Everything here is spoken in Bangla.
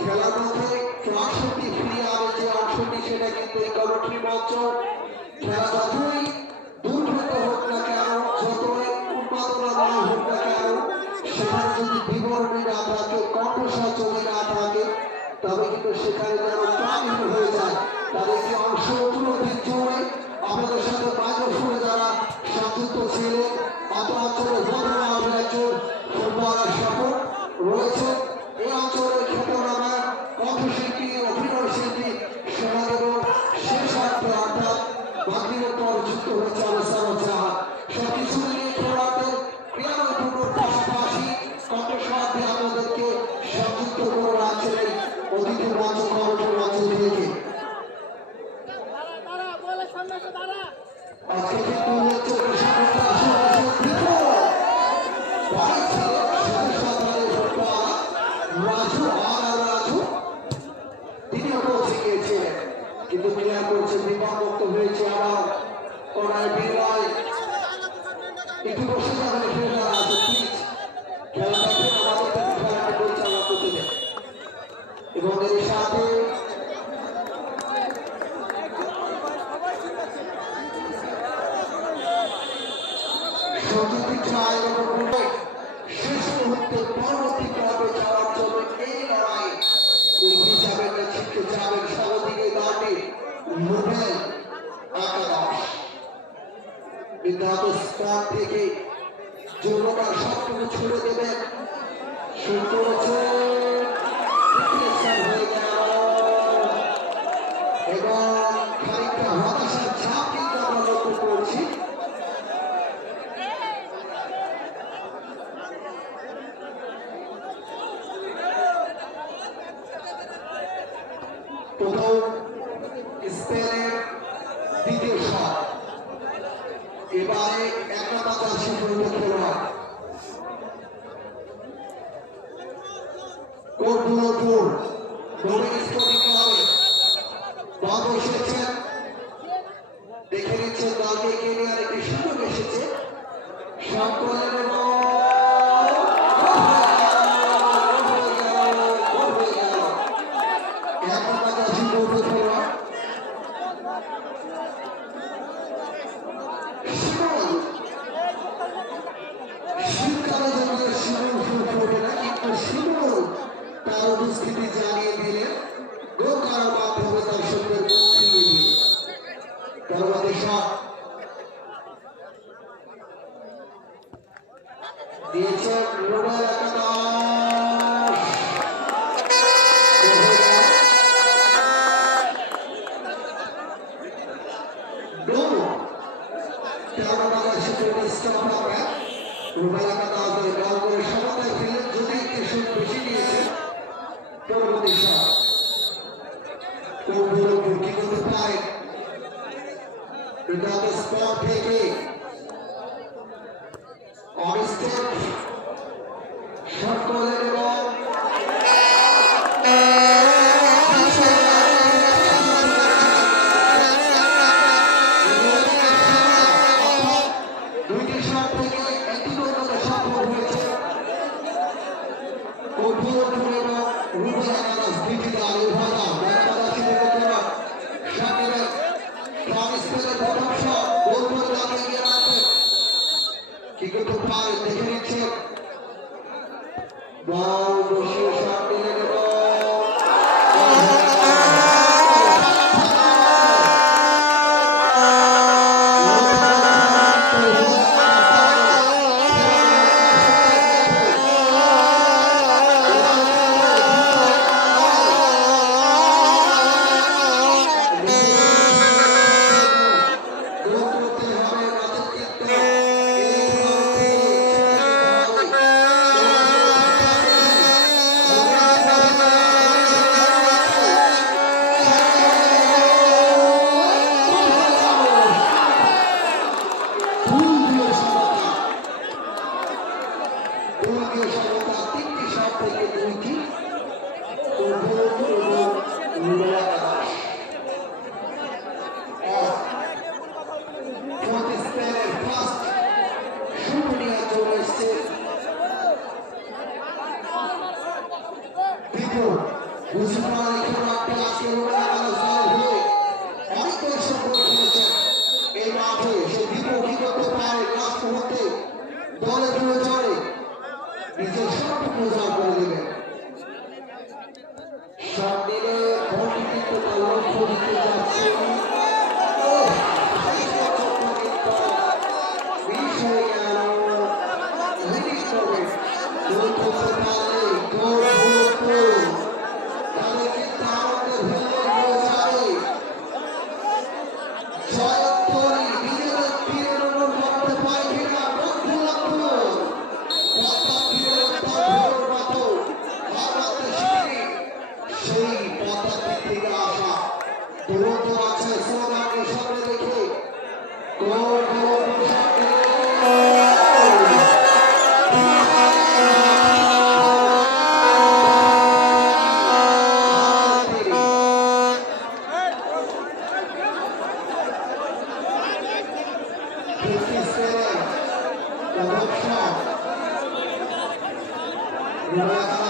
খেলার মধ্যে আসনটি ফিরিয়ে আনে যে অংশটি সেটা কিন্তু এই কমিটি মঞ্চ খেলা যতই দুর্ভেদ্য হোক না কেন, যতই উন্মাদনা না হোক না কেন, সেখানে যদি বিবরণী না থাকে, কণ্ঠস্বর যদি না থাকে, তবে কিন্তু সেখানে যেন প্রাণহীন হয়ে যায়। তাদের একটি অংশ উপলব্ধির জন্য আমাদের সাথে মাইক্রোফোনে যারা সংযুক্ত ছিলেন, অত অঞ্চলের বর্তমান একজন ফুটবলার সফর রয়েছে। এই অঞ্চলের খ্যাতনামা কণ্ঠশিল্পী, অভিনয় শিল্পী সমাজের শেষ অর্থে অর্থাৎ বাকির পর যুক্ত হয়েছে আলোচনা জাহাজ। সবকিছু নিয়ে খেলোয়াড়দের ক্রিয়ানৈপুণ্যের পাশাপাশি কণ্ঠস্বর দিয়ে আমাদেরকে সংযুক্ত করে রাখছেন এই অতিথি মঞ্চ কমিটি মঞ্চ থেকে। আজকে কিন্তু হচ্ছে কিন্তু ক্লিয়ার করছে, বিপদমুক্ত হয়েছে। আবার কোনায় বিনয় একটু বসে যাবে, খেলাটা আছে প্লিজ, খেলাটাকে আমাদের খেলাটা পরিচালনা করতে দেন। এবং এর সাথে সঞ্জিত চায় শেষ মুহূর্তে পরবর্তী পর্বে যাওয়ার জন্য এই লড়াই এগিয়ে যাবেন, নেতৃত্বে যাবেন সর্বদিকে দলটি নোবেল একাদশ। বিদ্যার্থী স্পট থেকে যুবকরা সবটুকু ছুড়ে দেবেন, শুরু করেছে হয়ে গেল এবং খানিকটা হতাশার ছাপ কিন্তু আমরা লক্ষ্য করছি। প্রথম স্পেনের দ্বিতীয় শট, এবারে এক নম্বর জার্সি পরিহিত খেলোয়াড় কোটপুর নবীন স্পোর্টিং ক্লাবে বল বসেছেন, দেখে নিচ্ছেন দলকে এগিয়ে নেওয়ার একটি সুযোগ এসেছে। সকলের উপস্থিতি জানিয়ে দিলেন গোকার মাধ্যমে দর্শকদের মুখ ছিনিয়ে দিয়ে পরবর্তী শট দিয়েছেন নোবেল একাদশ। নোবেল একাদশ দল করে সমতায় ফিরলেন, যদি একটু সুখ বেশি নিয়েছে। পরবর্তী শট কোটপুর কি করতে পারে স্পট থেকে অনস্টেপ সকলের এবং দুইটি শট থেকে একটি পর্যন্ত সফল হয়েছে কোটপুর এবং রুবেল একাদশ। দুইটি দল উভয় দল বাংলাদেশি খেলোয়াড় সাকিবের স্পেনের প্রথম শট গোল করে দলকে এগিয়ে রাখবে, কি করতে পারে দেখে নিচ্ছে। বল বসিয়ে শট নিয়ে নেব, মুজিবুর রহমান আজকে হয়ে অনেক দর্শক করে ফেলেছেন এই মাঠে। সে বিপক্ষী করতে পারে লাস্ট মুহূর্তে দলে দলে চলে নিজের সবটুকু উজাড় করে দেবেন। সামনে ভোটটি কিন্তু তার লক্ষ্য দিতে যাচ্ছে। Gracias.